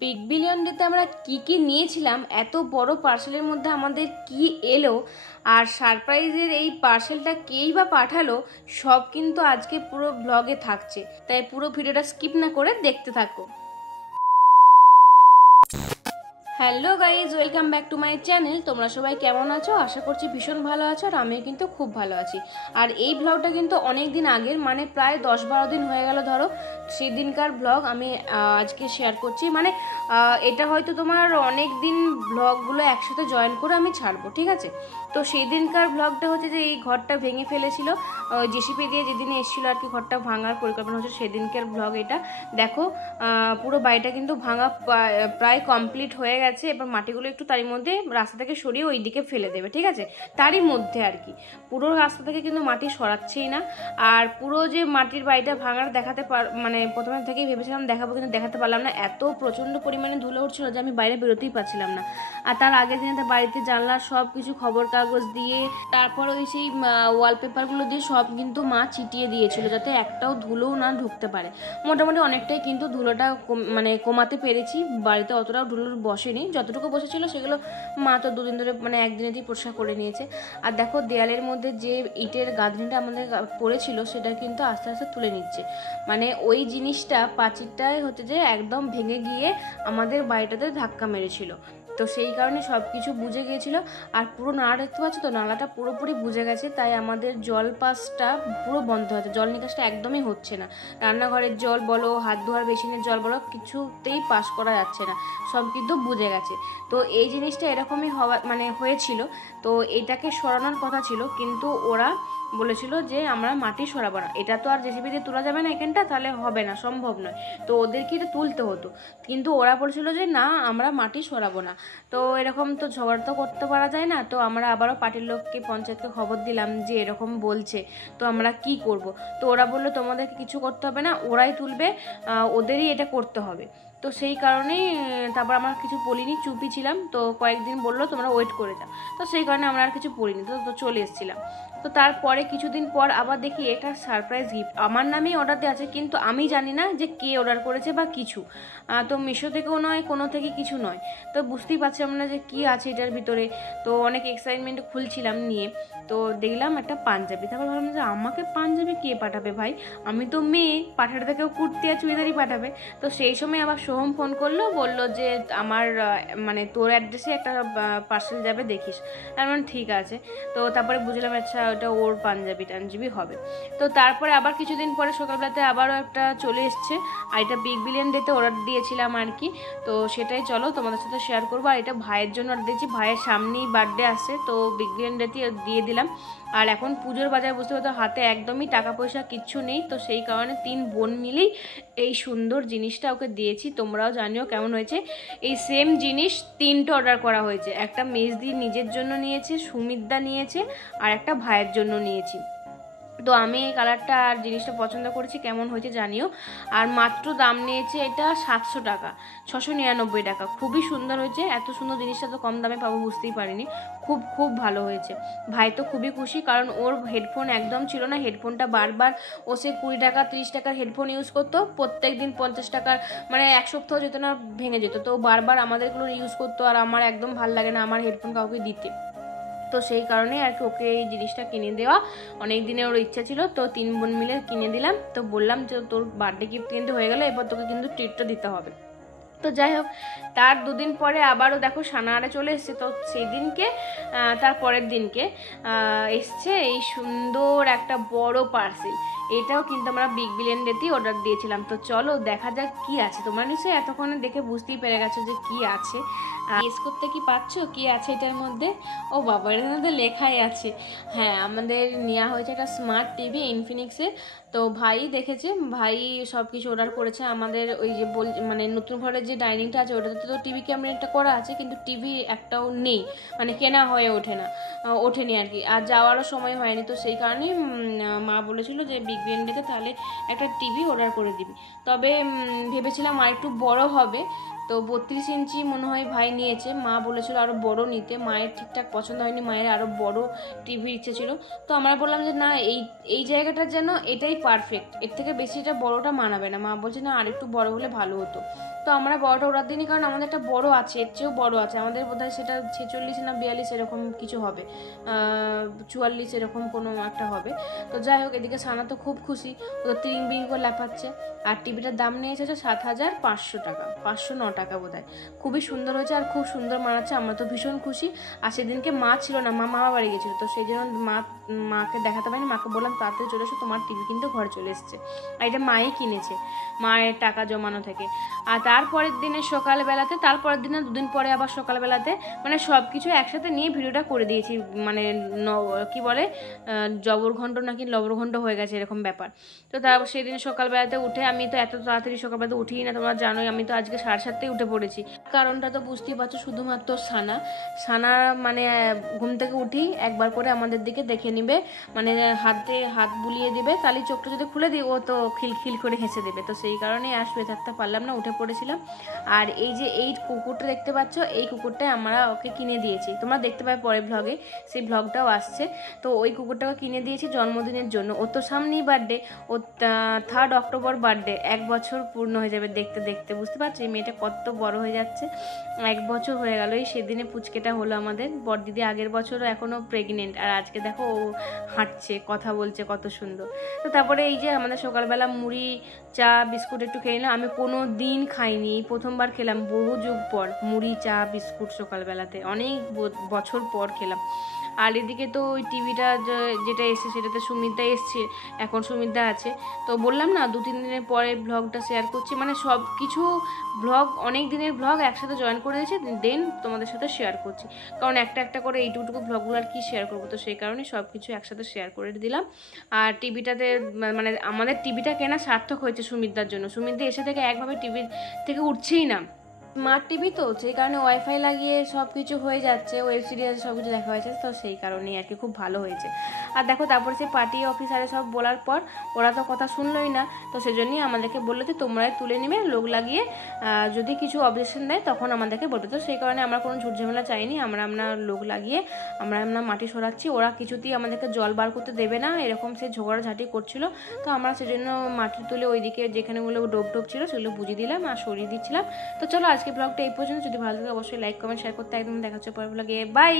Big billion ডেতে আমরা কি নিয়েছিলাম, এত বড় পার্সেলের মধ্যে আমাদের কি এলো, আর সারপ্রাইজের এই পার্সেলটা কেই বা পাঠালো, সব কিন্তু আজকে পুরো ব্লগে থাকছে। তাই পুরো ভিডিওটা স্কিপ না করে দেখতে থাকো। Hello guys, welcome back to my channel. তোমরা সবাই কেমন আছো? আশা করছি ভীষণ ভালো আছো, আর আমিও কিন্তু খুব ভালো আছি। আর এই ব্লগটা কিন্তু অনেক দিন আগের, মানে প্রায় 10-12 দিন হয়ে গেল ধরো, সেদিনকার ব্লগ আমি আজকে শেয়ার করছি। মানে এটা হয়তো তোমার অনেক দিন ব্লগগুলো একসাথে জয়েন করে আমি ছাড়বো, ঠিক আছে? তো সেই দিনকার ব্লগটা হচ্ছে যে এই ঘরটা ভেঙে ফেলেছিল জেসিপি দিয়ে, যেদিনে এসেছিলো আর কি ঘরটা ভাঙার পরিকল্পনা হচ্ছে, সেদিনকার ব্লগ এটা। দেখো পুরো বাড়িটা কিন্তু ভাঙা প্রায় কমপ্লিট হয়ে গেছে। এবার মাটিগুলো একটু তারই মধ্যে রাস্তা থেকে সরিয়ে ওই দিকে ফেলে দেবে, ঠিক আছে? তারই মধ্যে আর কি, পুরো রাস্তা থেকে কিন্তু মাটি সরাচ্ছেই না। আর পুরো যে মাটির বাড়িটা ভাঙার দেখাতে মানে প্রথমে থেকেই ভেবেছিলাম দেখাবো, কিন্তু দেখাতে পারলাম না। এত প্রচণ্ড পরিমাণে ধুলো উঠছিল যে আমি বাইরে বেরোতেই পারছিলাম না। আর তার আগের দিনে বাড়িতে জানলা সব কিছু খবর কাগজ দিয়ে, তারপর ওই সেই ওয়ালপেপারগুলো দিয়ে সব কিন্তু মা ছিটিয়ে দিয়েছিল, যাতে একটাও ধুলোও না ঢুকতে পারে। মোটামুটি অনেকটাই কিন্তু ধুলোটা মানে কমাতে পেরেছি। বাড়িতে অতটাও ধুলো বসেনি, যতটুকু বসেছিল সেগুলো মা তো দুদিন ধরে মানে একদিনেতেই পরিষ্কার করে নিয়েছে। আর দেখো দেয়ালের মধ্যে যে ইটের গাঁথনিটা আমাদের পড়েছিল সেটা কিন্তু আস্তে আস্তে তুলে নিচ্ছে। মানে ওই জিনিসটা প্রাচীরটাই হচ্ছে যে একদম ভেঙে গিয়ে আমাদের বাড়িটাতে ধাক্কা মেরেছিল। তো সেই কারণে সব কিছু বুঝে গিয়েছিল। আর পুরো নালা দেখতে পাচ্ছ তো, নালাটা পুরোপুরি বুঝে গেছে। তাই আমাদের জল পাসটা পুরো বন্ধ হচ্ছে, জল নিকাশটা একদমই হচ্ছে না। রান্নাঘরের জল বলো, হাত ধোয়ার বেসিনের জল বলো, কিছুতেই পাস করা যাচ্ছে না, সব কিন্তু বুঝে গেছে। তো এই জিনিসটা এরকমই মানে হয়েছিল। তো এটাকে সরানোর কথা ছিল, কিন্তু ওরা বলেছিল যে আমরা মাটি সরাবো না। এটা তো আর জেসিবি দিয়ে তোলা যাবে না এখানটা, তাহলে হবে না, সম্ভব নয়। তো ওদেরকে এটা তুলতে হতো, কিন্তু ওরা বলছিল যে না, আমরা মাটি সরাবো না। তো এরকম তো ঝগড়া তো করতে পারা যায় না। তো আমরা আবারও পার্টির লোককে, পঞ্চায়েতকে খবর দিলাম যে এরকম বলছে, তো আমরা কি করব? তো ওরা বললো তোমাদেরকে কিছু করতে হবে না, ওরাই তুলবে, ওদেরই এটা করতে হবে। তো সেই কারণেই তারপর আমরা কিছু বলিনি, চুপই ছিলাম। তো কয়েকদিন বললো তোমরা ওয়েট করে যাও, তো সেই কারণে আমরা আর কিছু বলিনি, তো চলে এসেছিলাম। তো তারপরে কিছুদিন পর আবার দেখি এটা সারপ্রাইজ গিফট আমার নামেই অর্ডার দেওয়া আছে, কিন্তু আমি জানি না যে কে অর্ডার করেছে বা কিছু। তো মিশো থেকেও নয়, কোনো থেকে কিছু নয়। তো বুঝতেই পারছিলাম না যে কী আছে এটার ভিতরে। তো অনেক এক্সাইটমেন্টে খুলছিলাম নিয়ে, তো দেখলাম একটা পাঞ্জাবি। তারপর ভাবলাম যে আমাকে পাঞ্জাবি কে পাঠাবে ভাই, আমি তো মেয়ে, পাঠাতে তো কেউ কুর্তি আর চুড়িদারই পাঠাবে। তো সেই সময় আবার সোহম ফোন করলো, বললো যে আমার মানে তোর অ্যাড্রেসে একটা পার্সেল যাবে, দেখিস। এমন ঠিক আছে। তো তারপরে বুঝলাম আচ্ছা ওটা ওর টাঞ্জাবি হবে। তো তারপরে আবার কিছুদিন পরে সকালবেলাতে আবারও একটা চলে এসছে, আর এটা বিগ বিলিয়ন ডেতে অর্ডার দিয়েছিলাম আর কি। তো সেটাই চলো তোমাদের সাথে শেয়ার করবো। আর এটা ভাইয়ের জন্য অর্ডার দিয়েছি, ভাইয়ের সামনেই বার্থডে আসছে, তো বিগ বিলিয়ন ডেতে দিয়ে দিলাম। আর এখন পুজোর বাজার বুঝতে পারতো, হাতে একদমই টাকা পয়সা কিচ্ছু নেই। তো সেই কারণে 3 বোন মিলেই এই সুন্দর জিনিসটা ওকে দিয়েছি। তোমরাও জানিও কেমন হয়েছে। এই সেম জিনিস 3টে অর্ডার করা হয়েছে। একটা মেজদি নিজের জন্য নিয়েছে, সুমিতদা নিয়েছে, আর একটা ভাইয়ের জন্য নিয়েছি। তো আমি এই কালারটা আর জিনিসটা পছন্দ করেছি, কেমন হয়েছে জানিও। আর মাত্র দাম নিয়েছে এটা 700 টাকা, 699 টাকা। খুবই সুন্দর হয়েছে, এত সুন্দর জিনিসটা তো কম দামে পাবো বুঝতেই পারিনি। খুব খুব ভালো হয়েছে। ভাই তো খুবই খুশি, কারণ ওর হেডফোন একদম ছিল না। হেডফোনটা বারবার ও সে 20 টাকা 30 টাকার হেডফোন ইউজ করতো, প্রত্যেক দিন 50 টাকার, মানে এক সপ্তাহ যেত না, ভেঙে যেত। তো বারবার আমাদেরগুলো ইউজ করতো, আর আমার একদম ভালো লাগে না আমার হেডফোন কাউকে দিতে। তো সেই কারণে আর কি ওকে এই জিনিসটা কিনে দেওয়া, অনেক দিনে ওর ইচ্ছা ছিল। তো 3 বোন মিলে কিনে দিলাম। তো বললাম যে তোর বার্থডে গিফট কিন্তু হয়ে গেল, এবার তোকে কিন্তু ট্রিটটা দিতে হবে। তো যাই হোক, তার দুদিন পরে আবারও দেখো সানারে চলে এসছে। তো সেই দিনকে তার পরের দিনকে এসছে এই সুন্দর একটা বড় পার্সেল। এটাও কিন্তু আমরা বিগ বিলিয়ন ডেতেই অর্ডার দিয়েছিলাম। তো চলো দেখা যাক কি আছে। তোমরা নিশ্চয়ই এতক্ষণে দেখে বুঝতেই পেরে গেছো যে কি আছে। গেস করতে কি পারছো কি আছে এটার মধ্যে? ও বাবা, এর মধ্যে লেখাই আছে। হ্যাঁ, আমাদের নেওয়া হয়েছে একটা স্মার্ট টিভি ইনফিনিক্সের। তো ভাই দেখেছে, ভাই সব কিছু অর্ডার করেছে। আমাদের ওই যে মানে নতুন ঘরের যে ডাইনিংটা আছে ওটাতে তো টিভি ক্যাবিনেটটা করা আছে, কিন্তু টিভি একটাও নেই, মানে কেনা হয়ে ওঠেনি আর কি। আর যাওয়ারও সময় হয়নি। তো সেই কারণেই মা বলেছিল যে বিগ বিলিয়ন ডেতে তাহলে একটা টিভি অর্ডার করে দিবি। তবে ভেবেছিলাম আর একটু বড় হবে। তো 32 ইঞ্চি মনে হয় ভাই নিয়েছে, মা বলেছিল আরও বড় নিতে, মায়ের ঠিকঠাক পছন্দ হয়নি, মায়ের আরও বড় টিভির ইচ্ছে ছিল। তো আমরা বললাম যে না এই জায়গাটার যেন এটাই পারফেক্ট, এর থেকে বেশি এটা বড়টা মানাবে না। মা বলছে না আরেকটু বড় হলে ভালো হতো। তো আমরা বড়টা ওড়ার দিনই, কারণ আমাদের একটা বড় আছে, এর চেয়েও বড় আছে আমাদের, বোধহয় সেটা 46 না 42 এরকম কিছু হবে, 44 এরকম কোনো একটা হবে। তো যাই হোক, এদিকে সানা তো খুব খুশি, ও তো তিরিং বিরিং করে লাফাচ্ছে। আর টিভিটার দাম নিয়েছে 7,500 টাকা, 509 টাকা বোধহয়। খুবই সুন্দর হয়েছে আর খুব সুন্দর মানাচ্ছে, আমরা তো ভীষণ খুশি। আর সেদিনকে মা ছিল না, মামা বাড়ি গেছিলো, তো সেই জন্য মাকে দেখাতে পারিনি। মাকে বললাম তাড়াতাড়ি চলে এসো, তোমার টিভি কিন্তু ঘরে চলে এসছে। আর এটা মাই কিনেছে, মায়ের টাকা জমানো থেকে। আর তারপরের দিনে সকালবেলাতে, তারপরের দিনে 2 দিন পরে আবার সকালবেলাতে, মানে সব কিছু একসাথে নিয়ে ভিডিওটা করে দিয়েছি। মানে কি বলে জবরঘণ্ট নাকি লবরঘণ্ট হয়ে গেছে এরকম ব্যাপার। তো তারপর সেদিন সকালবেলাতে উঠে, আমি তো এত তাড়াতাড়ি সকালবেলাতে উঠিই না, তোমরা জানোই, আমি তো আজকে 7:30 উঠে পড়েছি। কারণটা তো বুঝতেই পারছো, শুধুমাত্র সানা মানে ঘুম থেকে উঠি একবার করে আমাদের দিকে দেখে নিবে, মানে হাত বুলিয়ে দিবে, তাহলে চোখটা যদি খুলে দিই ও তো খিলখিল করে হেসে দেবে। তো সেই কারণেই আর শুয়ে থাকতে পারলাম না, উঠে পড়েছিলাম। আর এই যে এই কুকুরটা দেখতে পাচ্ছ, এই কুকুরটাই আমরা ওকে কিনে দিয়েছি, তোমরা দেখতে পাবে পরের ব্লগে, সেই ব্লগটাও আসছে। তো ওই কুকুরটাকে কিনে দিয়েছি জন্মদিনের জন্য। ওর তো সামনেই বার্থডে, ও 3 অক্টোবর বার্থডে, 1 বছর পূর্ণ হয়ে যাবে দেখতে দেখতে। বুঝতে পারছি এই মেয়েটা কত বড় হয়ে যাচ্ছে, 1 বছর হয়ে গেল। এই সেদিনে পুচকেটা হলো আমাদের বড়দিদি, আগের বছরও এখনও প্রেগনেন্ট, আর আজকে দেখো ও হাঁটছে, কথা বলছে, কত সুন্দর। তো তারপরে এই যে আমাদের সকালবেলা মুড়ি চা বিস্কুট একটু খেয়ে নিলাম। আমি কোনো দিন খাইনি, প্রথমবার খেলাম বহু যুগ পর মুড়ি চা বিস্কুট সকালবেলাতে, অনেক বছর পর খেলাম। আর এদিকে তো ওই টিভিটা যেটা এসছে সেটাতে সুমিতদা এসছে, এখন সুমিতদা আছে। তো বললাম না 2-3 দিনের পরে ব্লগটা শেয়ার করছি, মানে সব কিছু ব্লগ, অনেক দিনের ব্লগ একসাথে জয়েন করে দিয়েছি, দেন তোমাদের সাথে শেয়ার করছি। কারণ একটা একটা করে এইটুকু ব্লগগুলো আর কি শেয়ার করবো, তো সেই কারণে সব কিছু একসাথে শেয়ার করে দিলাম। আর টিভিটাতে মানে আমাদের টিভিটা কেনা সার্থক হয়েছে সুমিতদার জন্য। সুমিতদা এসে থেকে একভাবে টিভি থেকে উঠছেই না, স্মার্ট টিভি তো সেই কারণে ওয়াইফাই লাগিয়ে সব কিছু হয়ে যাচ্ছে, ওয়েব সিরিজ সব কিছু দেখা হয়েছে, তো সেই কারণেই আর কি খুব ভালো হয়েছে। আর দেখো তারপরে সেই পার্টি অফিসারে সব বলার পর ওরা তো কথা শুনলোই না, তো সেজন্যই আমাদেরকে বললো যে তোমরাই তুলে নেবে লোক লাগিয়ে, যদি কিছু অবজেকশন দেয় তখন আমাদেরকে বলবে। তো সেই কারণে আমরা কোনো ঝুটঝামেলা চাইনি, আমরা লোক লাগিয়ে আমরা মাটি সরাচ্ছি। ওরা কিছুতেই আমাদেরকে জল বার করতে দেবে না, এরকম সে ঝগড়াঝাটি করছিল। তো আমরা সেজন্য মাটি তুলে ওইদিকে যেখানেগুলো ডোব ছিল সেগুলো বুঝিয়ে দিলাম আর সরিয়ে দিচ্ছিলাম। তো চলো আজকে ব্লগটা এই পর্যন্ত। যদি ভালো লাগে অবশ্যই লাইক কমেন্ট শেয়ার করতে একদম, দেখা হচ্ছে পরের ব্লগে, বাই।